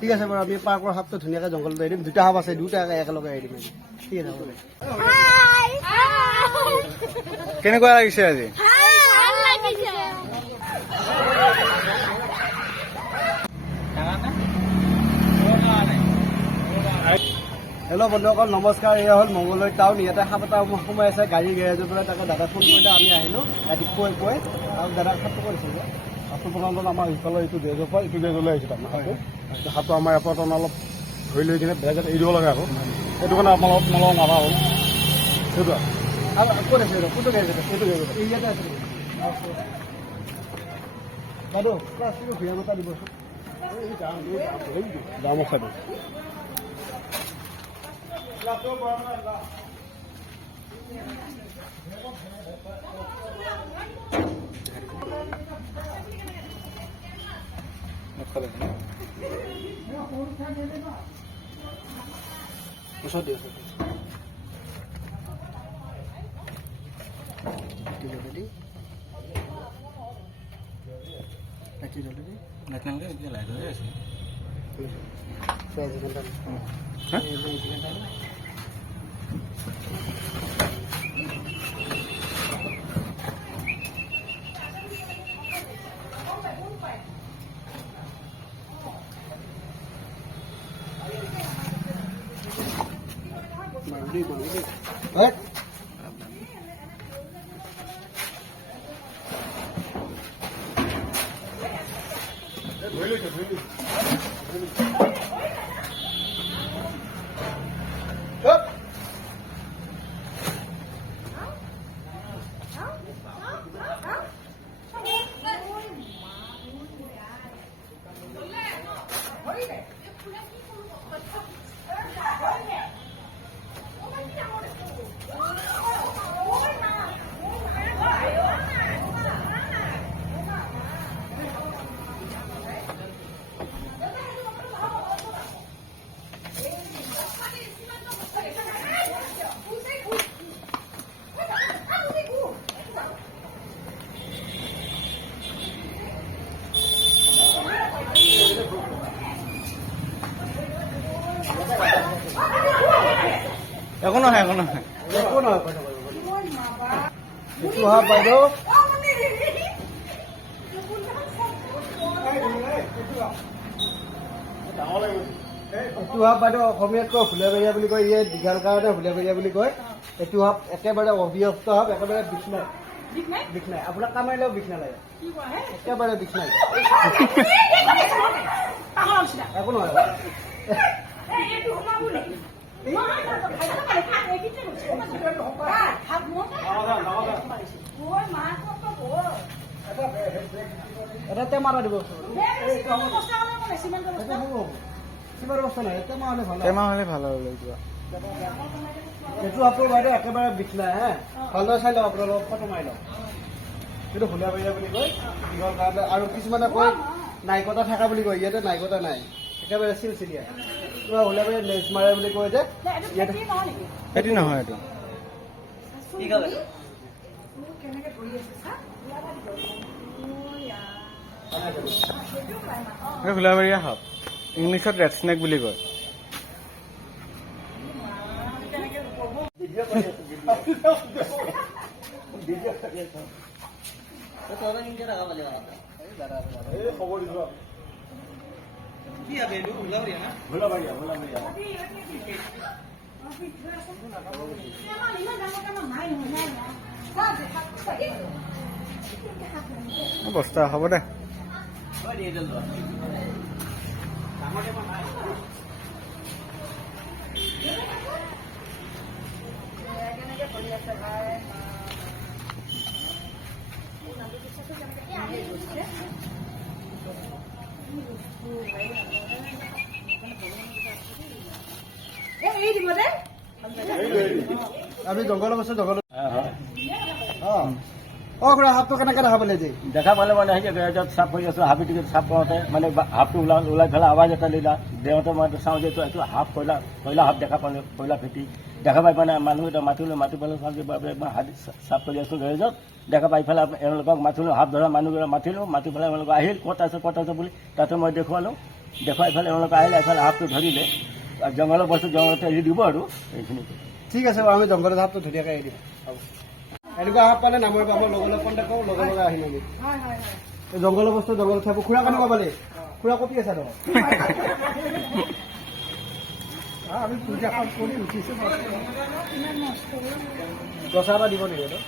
ঠিক আছে বাৰু আমি পাৰ্কৰ সাপটো ধুনীয়াকৈ জংঘলত এৰি দিম। দুটা সাপ আছে, দুটা একেলগে এৰি দিম। ঠিক আছে হ'ব দে। কেনেকুৱা লাগিছে আজি? হেল্ল' বন্ধুসকল নমস্কাৰ। এয়া হ'ল মংগলদৈ টাউন। ইয়াতে সাপ এটা সোমাই আছে গাড়ী গেৰেজৰ পৰা। তাকে দাদা ফোন কৰিলে আমি আহিলোঁ ৰাতিপুৱাই পুৱাই আৰু দাদাক সাপটো কৰিছোঁ যে সাপটো প্ৰথমতে আমাৰ সিফালৰ এইটো গেৰেজৰ পৰা এইটো গেৰেজলৈ আহিছোঁ। তাৰমানে সাপটো আমাৰ এপত অলপ ধৰি লৈ কিনে বেগত এৰি দিব লাগে আকৌ। সেইটো কাৰণে আপোনালোকক মাৰা হ'ল। সেইটো আৰু ক'ত আছে কোনটো গেৰেজত? সেইটো গেৰেজত এই ইয়াতে আছে বাইদেউ প্লাষ্টিকৰ ভিয়া এটা দিবচোন। দাম খাই দিওঁ একো নহয় একো নহয় একো নহয় এইটো সাপ বাইদেউ এইটো সাপ বাইদেউ অসমীয়াত কয় ফুলেবেৰীয়া বুলি কয়। ইয়ে দীঘাল কাৰণে ফুলেবেৰীয়া বুলি কয়। এইটো সাপ একেবাৰে অবিয়স্ত সাপ, একেবাৰে বিষ নাই। বিষ নাই আপোনাক কামাৰিলেও বিষ নালাগে, একেবাৰে বিষ নাই। একো নহয় এটা টেমা এটা দিব। কিমান বস্তু নাই টেমা হ'লে ভাল। টেমা হ'লে ভাল আৰু লৈ যোৱা। এইটো আপোনাৰ বাইদেউ একেবাৰে বিষ নাই হে। ভালদৰে চাই লওক, আপোনালোক ফটো মাৰি লওক। এইটো ফুলাবৰীয়া বুলি কয় দীঘল কাৰণে। আৰু কিছুমানে কয় নাইকটা থকা বুলি কয়, ইয়াতে নাইকটা নাই, একেবাৰে চিলচিলীয়া। কিবা ফুলাবৰীয়া লেজ মাৰে বুলি কয় যে ইয়াতে সেইটো নহয়। এইটো ফুলাবৰীয়া সাপ, ইংলিছত ৰেড স্নেক বুলি কয়। বস্তা হ'ব দে। আমি জংঘলত আছো, জংঘলত খুৰা সাপটো কেনেকে দেখা পালে যে? দেখা পালে মানে সেই গেৰেজত চাপ কৰি আছো, হাবি টিকেট চাপ কৰোঁতে মানে হাফটো ওলাই পেলাই আৱাজ এটা দিলা। দেওঁতে মই চাওঁ যে এইটো হাফ কয়লা হাফ দেখা পালোঁ, কয়লা ফেটি দেখা পাই মানে মানুহ এটা মাতি পেলাই চাওঁ যে চাপ কৰি আছোঁ গেৰেজত। দেখা পাই পেলাই এওঁলোকক মাতিলোঁ, হাফ ধৰা মানুহবিলাক মাতিলোঁ, মাতি পেলাই এওঁলোক আহিল ক'ত আছে বুলি। তাতে মই দেখুৱালোঁ, দেখুৱাই এইফালে এওঁলোকে আহিলে এইফালে সাপটো ধৰিলে আৰু জংঘলৰ বস্তু জংঘলতে এৰি দিব আৰু এইখিনিতে ঠিক আছে বাৰু আমি জংঘলৰ সাপটো ধুনীয়াকৈ এৰি দিম হ'ব এনেকুৱা সাপ পালে নামৰ আমাৰ লগলৈ কণ্টেক্ট কৰোঁ লগে আহিম আমি এই জংঘলৰ বস্তু জংঘলত থাকোঁ খুৰা কেনেকুৱা পালে খুৰা কপি আছে নহয় আমি পূজা পাঠ কৰি উঠিছোঁ দচা এটা দিব নেকি এইটো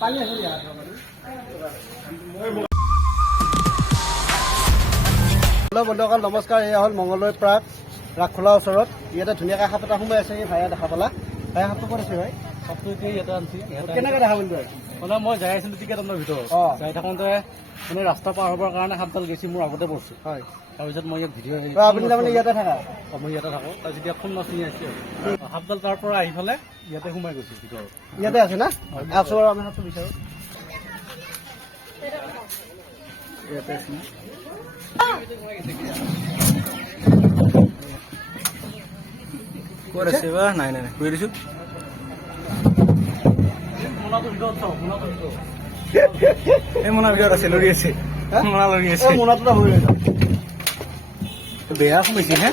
পানী আছে দিয়া হেল্ল' বন্ধুসকল নমস্কাৰ এয়া হ'ল মংগলদৈ প্ৰাগ ৰাসখোলাৰ ওচৰত ইয়াতে ধুনীয়াকৈ সাপ এটা সোমাই আছে এই ভাইয়া দেখা পালা ভাইয়া সাপটো ক'ত আছে ভাই সাপটো এতিয়া ইয়াতে আনছি কেনেকৈ দেখা পালি তই মানে মই যাই আছিলোঁ টিকেটনৰ ভিতৰত অঁ যাই থাকোঁতে মানে ৰাস্তা পাৰ হ'বৰ কাৰণে সাপডাল গেছি মোৰ আগতে পৰছোঁ হয় তাৰপিছত মই ইয়াত ভিডিঅ' আপুনি তাৰমানে ইয়াতে থাকা মই ইয়াতে থাকোঁ তাৰ যেতিয়া ফোন নাচনি আছে সাপডাল তাৰ পৰা আহি পেলাই ইয়াতে সোমাই গৈছে ভিতৰত ইয়াতে আছে না আছোঁ বাৰু আমি সাপটো বিচাৰোঁ ইয়াতে আছে ক'ত আছে বা নাই নাই কৈ দিছোঁ এই মোনাৰ ভিতৰত আছে লৰি আছে মোনা লৰি আছে এই মোনাটো এটা হৈ আছে বেয়া সোমাইছে হে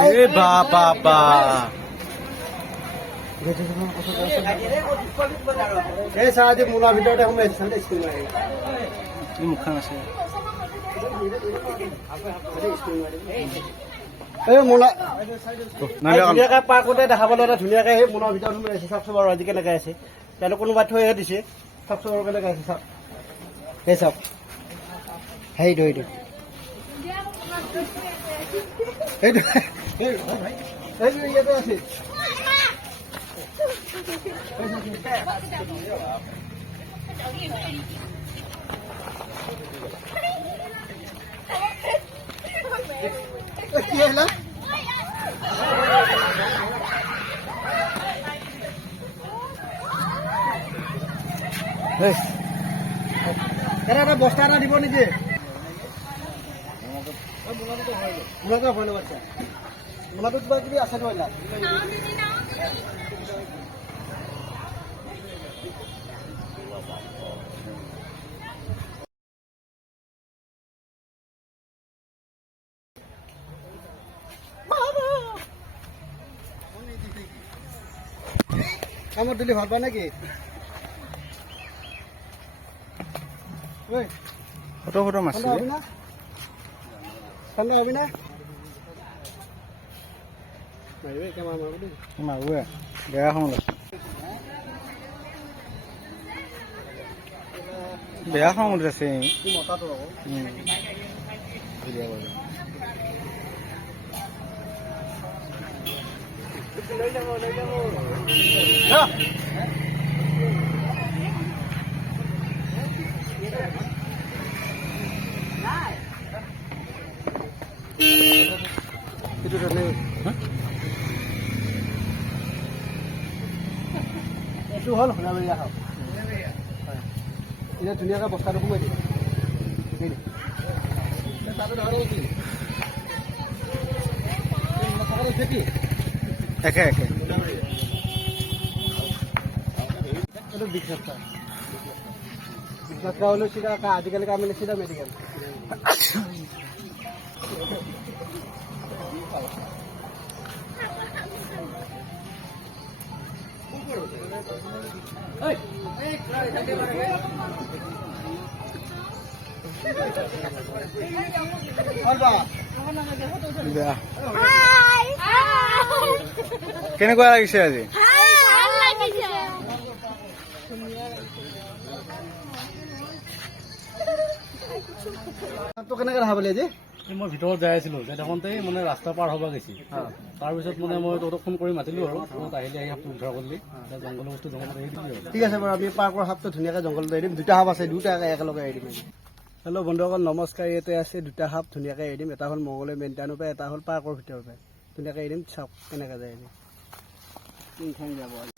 এই বা বা বা এই চাহ আজি মোনাৰ ভিতৰতে সোমাই আছে এই মুখখন আছে এই মোনা নাই ধুনীয়াকৈ পাৰ কৰোঁতে দেখা পালোঁ এটা ধুনীয়াকৈ সেই মোনাৰ ভিতৰত সোমাই আছে চাওকচোন বাৰু আজি কেনেকৈ আছে তেওঁলোকে কোনোবাই থৈহে দিছে চাওকচোন বাৰু কেনেকৈ আছে চাওক সেই চাওক সেইটো সেইটো সেইটো সেইটো ইয়াতে আছে কি আহিলা এটা বস্তা এটা দিব নেকি মোনাটো ভয় লগা মোনাটো কিবা কিবি আছে নহয় কামত দিলি ভাল পায় নেকি ফটো ফটো মাছ ঠাণ্ডা হবি না ঠাণ্ডা হবি না মাৰোৱে বেয়া খং ওলাইছে বেয়া খং উঠিছে মতাটো আকৌ এইটো হ'ল সোণাবৰীয়া সাপ এতিয়া ধুনীয়াকৈ বস্তাটো সোমাই দিব একে একে এইটো বিঘ্নতা হ'লেও চিধা আজিকালি কাম চিধা মেডিকেল কেনেকুৱা লাগিছে আজি কেনেকৈ দেখা পালি আজি মই ভিতৰত যাই আছিলোঁ যাই থাকোঁতে মানে ৰাস্তা পাৰ হ'ব গৈছে তাৰপিছত মানে মই তহঁতক ফোন কৰি মাতিলোঁ আৰু তহঁত আহিলে আহি সাপটো উদ্ধাৰ কৰিলি জংঘলৰ বস্তু জংঘলত এৰি দিবি আৰু ঠিক আছে বাৰু আমি পাৰ্কৰ সাপটো ধুনীয়াকৈ জংঘলত এৰি দিম দুটা সাপ আছে দুটা একেলগে এৰি দিম হেল্ল' বন্ধুসকল নমস্কাৰ ইয়াতে আছে দুটা সাপ ধুনীয়াকৈ এৰি দিম এটা হ'ল মংগলদৈ মেইন টাউনৰ পৰা এটা হ'ল পাৰ্কৰ ভিতৰৰ পৰা ধুনীয়াকৈ এৰি দিম চাওক কেনেকৈ যায় এৰি যাব